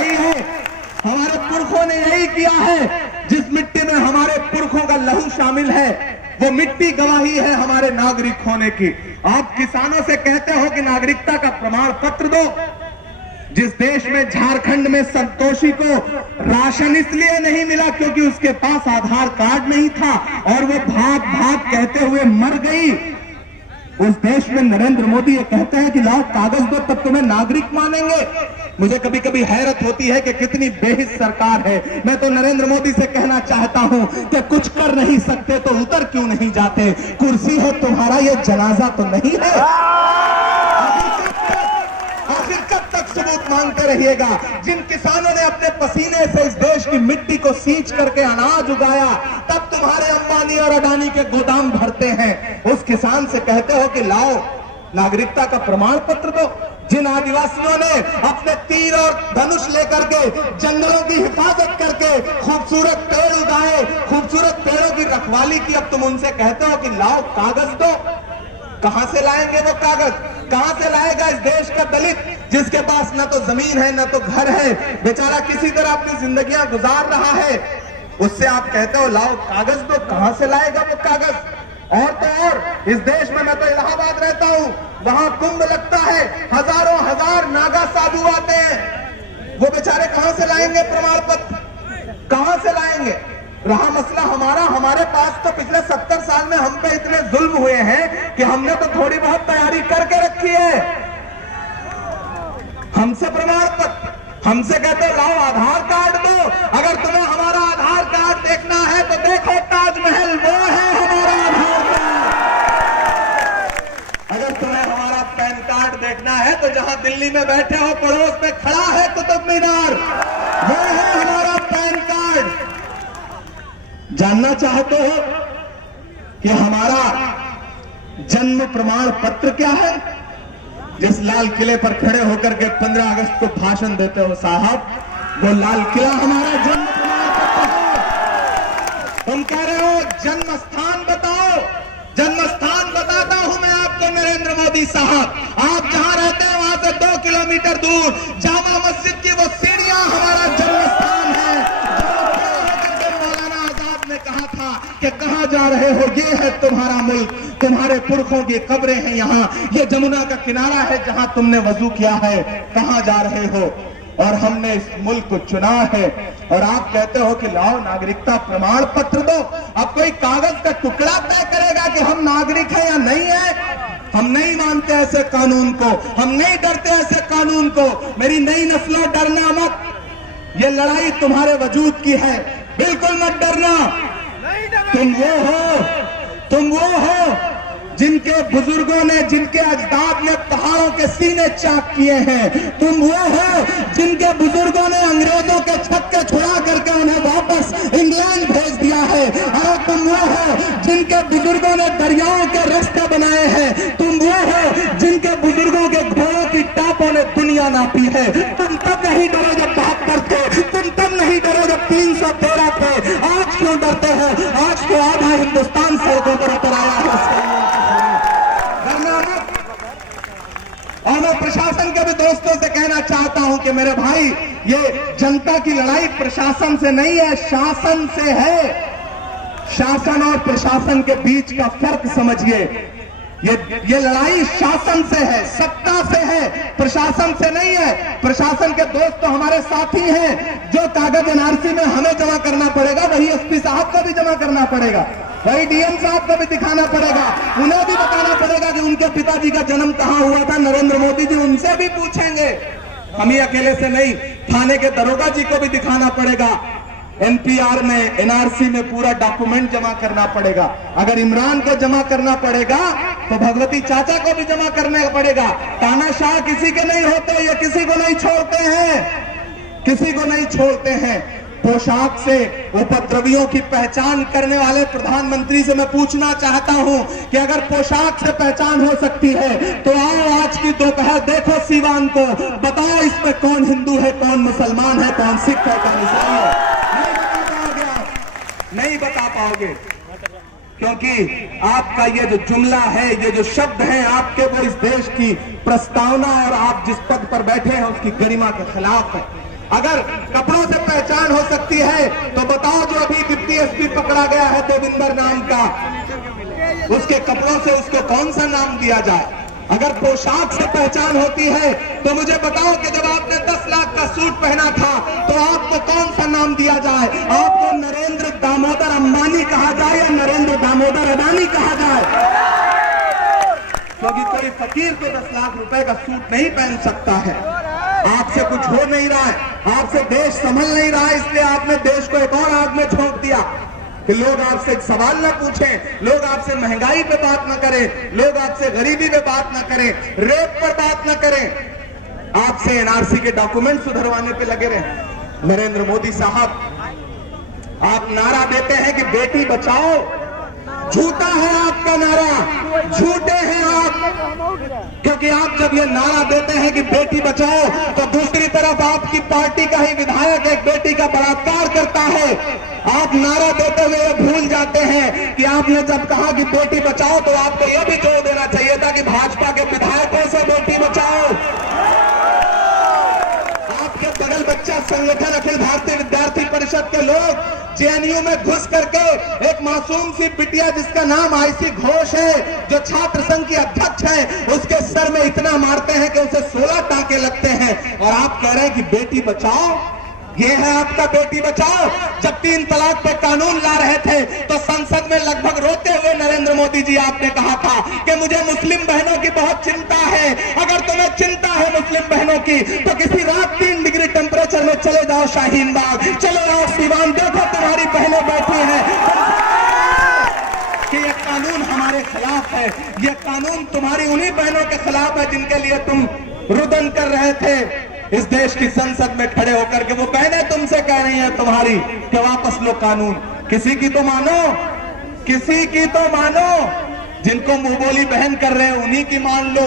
यही है, हमारे पुरखों ने यही किया है। जिस मिट्टी में हमारे पुरखों का लहू शामिल है, वो मिट्टी गवाही है हमारे नागरिक होने की। आप किसानों से कहते हो कि नागरिकता का प्रमाण पत्र दो। जिस देश में झारखंड में संतोषी को राशन इसलिए नहीं मिला क्योंकि उसके पास आधार कार्ड नहीं था और वो भाग भाग कहते हुए मर गई, उस देश में नरेंद्र मोदी ये कहते हैं कि लाओ कागज दो तब तुम्हें नागरिक मानेंगे। मुझे कभी कभी हैरत होती है कि कितनी बेहिस सरकार है। मैं तो नरेंद्र मोदी से कहना चाहता हूं कि कुछ कर नहीं सकते तो उतर क्यों नहीं जाते? कुर्सी है तुम्हारा, ये जनाजा तो नहीं है। आखिर कब तक सबूत मांगते रहिएगा? जिन किसानों ने अपने पसीने से इस देश की मिट्टी को सींच करके अनाज उगाया, तब तुम्हारे अंबानी और अडानी के गोदाम भरते हैं। उस किसान से कहते हो कि लाओ नागरिकता का प्रमाण पत्र दो। जिन आदिवासियों ने अपने तीर और धनुष लेकर के जंगलों की हिफाजत करके खूबसूरत पेड़ उगाए, खूबसूरत पेड़ों की रखवाली की, अब तुम उनसे कहते हो कि लाओ कागज दो। कहां से लाएंगे वो कागज? कहां से लाएगा इस देश का दलित जिसके पास न तो जमीन है न तो घर है, बेचारा किसी तरह अपनी जिंदगियां गुजार रहा है, उससे आप कहते हो लाओ कागज दो। कहां से लाएगा वो कागज? और तो और इस देश में, मैं तो इलाहाबाद रहता हूं, वहां कुंभ लगता है, हजारों हजार नागा साधु आते हैं, वो बेचारे कहां से लाएंगे प्रमाण पत्र? कहां से लाएंगे? रहा मसला हमारा, हमारे पास तो पिछले 70 साल में हम पे इतने जुल्म हुए हैं कि हमने तो थोड़ी बहुत तैयारी करके रखी है। हमसे प्रमाण पत्र, हमसे कहते लाओ आधार कार्ड दो। अगर तुम्हें हमारा आधार कार्ड देखना है तो देखो ताजमहल, वो है हमारा आधार कार्ड। अगर तुम्हें हमारा पैन कार्ड देखना है तो जहां दिल्ली में बैठे हो पड़ोस में खड़ा है कुतुब मीनार, वो है हमारा पैन कार्ड। जानना चाहते हो कि हमारा जन्म प्रमाण पत्र क्या है? जिस लाल किले पर खड़े होकर के 15 अगस्त को भाषण देते हो साहब, वो लाल किला हमारा जन्म प्रमाण पत्र है। तुम कह रहे हो जन्म स्थान बताओ, जन्म स्थान बताता हूं मैं आपको नरेंद्र मोदी साहब। आप जहां रहते हैं वहां से 2 किलोमीटर दूर जामा मस्जिद की वो सीढ़ियां हमारा जन्म स्थान है। मौलाना आजाद ने कहा था कि कहां जा रहे हो, ये है तुम्हारा मुल्क, तुम्हारे पुरखों की कब्रें हैं यहाँ, ये जमुना का किनारा है जहां तुमने वजू किया है, कहां जा रहे हो? और हमने इस मुल्क को चुना है और आप कहते हो कि लाओ नागरिकता प्रमाण पत्र दो। अब कोई कागज का टुकड़ा तय करेगा कि हम नागरिक हैं या नहीं है? हम नहीं मानते ऐसे कानून को, हम नहीं डरते ऐसे कानून को। मेरी नई नस्लों, डरना मत, ये लड़ाई तुम्हारे वजूद की है, बिल्कुल मत डरना। तुम वो हो जिनके बुजुर्गों ने, जिनके अजदाद ने पहाड़ों के सीने चाक किए हैं। तुम वो हो जिनके बुजुर्गों ने अंग्रेजों के छक्के छुड़ा करके उन्हें वापस इंग्लैंड भेज दिया है। और तुम वो हो जिनके बुजुर्गों ने दरियाओं के रास्ते बनाए हैं। तुम वो हो जिनके बुजुर्गों के घोड़ों की टापों ने दुनिया नापी है। तुम तब नहीं डरो जब 72 थे, तुम तब नहीं डरो जब 313 थे। आज क्यों डरते हो? आज तो आधा हिंदुस्तान सड़कों पर उतर आया है। और मैं प्रशासन के भी दोस्तों से कहना चाहता हूं कि मेरे भाई, ये जनता की लड़ाई प्रशासन से नहीं है, शासन से है। शासन और प्रशासन के बीच का फर्क समझिए। ये लड़ाई शासन से है, सत्ता से है, प्रशासन से नहीं है। प्रशासन के दोस्त तो हमारे साथी हैं। जो कागज एनआरसी में हमें जमा करना पड़ेगा वही एसपी साहब को भी जमा करना पड़ेगा, वही डीएम साहब को भी दिखाना पड़ेगा, उन्हें भी बताना पड़ेगा कि उनके पिताजी का जन्म कहां हुआ था। नरेंद्र मोदी जी उनसे भी पूछेंगे, हम ही अकेले से नहीं। थाने के दरोगा जी को भी दिखाना पड़ेगा। एनपीआर में, एनआरसी में पूरा डॉक्यूमेंट जमा करना पड़ेगा। अगर इमरान को जमा करना पड़ेगा तो भगवती चाचा को भी जमा करना पड़ेगा। तानाशाह किसी के नहीं होते, ये किसी को नहीं छोड़ते हैं, किसी को नहीं छोड़ते हैं। पोशाक से उपद्रवियों की पहचान करने वाले प्रधानमंत्री से मैं पूछना चाहता हूं कि अगर पोशाक से पहचान हो सकती है तो आओ आज की दोपहर देखो सीवान को, बताओ इसमें कौन हिंदू है, कौन मुसलमान है, कौन सिख है, कौन ईसाई है। नहीं बता पाओगे क्योंकि आपका ये जो जुमला है, ये जो शब्द है आपके, वो इस देश की प्रस्तावना और आप जिस पद पर बैठे हैं उसकी गरिमा के खिलाफ है। अगर कपड़ों से पहचान हो सकती है तो बताओ, जो अभी डिप्टी एसपी पकड़ा गया है देविंदर नाम का, उसके कपड़ों से उसको कौन सा नाम दिया जाए? अगर पोशाक से पहचान होती है तो मुझे बताओ कि जब आपने 10 लाख का सूट पहना था तो आपको कौन सा नाम दिया जाए? आपको नरेंद्र दामोदर अंबानी कहा जाए या नरेंद्र दामोदर अडानी कहा जाए? क्योंकि कोई फकीर तो 10 लाख रुपए का सूट नहीं पहन सकता है। आपसे कुछ हो नहीं रहा है, आपसे देश संभल नहीं रहा है, इसलिए आपने देश को एक और आग में झोंक दिया कि लोग आपसे सवाल न पूछें, लोग आपसे महंगाई पे बात न करें, लोग आपसे गरीबी पे बात न करें, रेप पर बात न करें, आपसे एनआरसी के डॉक्यूमेंट सुधरवाने पे लगे रहे। नरेंद्र मोदी साहब, आप नारा देते हैं कि बेटी बचाओ, झूठा है आपका नारा, झूठे हैं आप। क्योंकि आप जब ये नारा देते हैं कि बेटी बचाओ तो दूसरी तरफ आपकी पार्टी का ही विधायक एक बेटी का बलात्कार करता है। आप नारा देते हुए भूल जाते हैं कि आपने जब कहा कि बेटी बचाओ तो आपको यह भी जोर देना चाहिए था कि भाजपा के विधायकों से बेटी बचाओ। आपके बगल बच्चा संगठन अखिल भारतीय विद्यार्थी परिषद के लोग जेएनयू में घुस करके एक मासूम सी बिटिया जिसका नाम आईसी घोष है, जो छात्र संघ की अध्यक्ष है, उसके सर में इतना मारते हैं कि उसे 16 टांके लगते हैं। और आप कह रहे हैं कि बेटी बचाओ, ये है आपका बेटी बचाओ। जब 3 तलाक पे कानून ला रहे थे तो संसद में लगभग रोते हुए नरेंद्र मोदी जी आपने कहा था कि मुझे मुस्लिम बहनों की बहुत चिंता है। अगर तुम्हें चिंता है मुस्लिम बहनों की तो किसी रात 3 डिग्री टेम्परेचर में चले जाओ शाहीन बाग, चले जाओ सीवान, देखो तुम्हारी बहनें बैठी हैं कि यह कानून हमारे खिलाफ है, यह कानून तुम्हारी उन्हीं बहनों के खिलाफ है जिनके लिए तुम रुदन कर रहे थे इस देश की संसद में खड़े होकर के। वो बहनें तुमसे कह रही हैं तुम्हारी कि वापस लो कानून। किसी की तो मानो, किसी की तो मानो, जिनको मुंह बोली बहन कर रहे हैं उन्हीं की मान लो।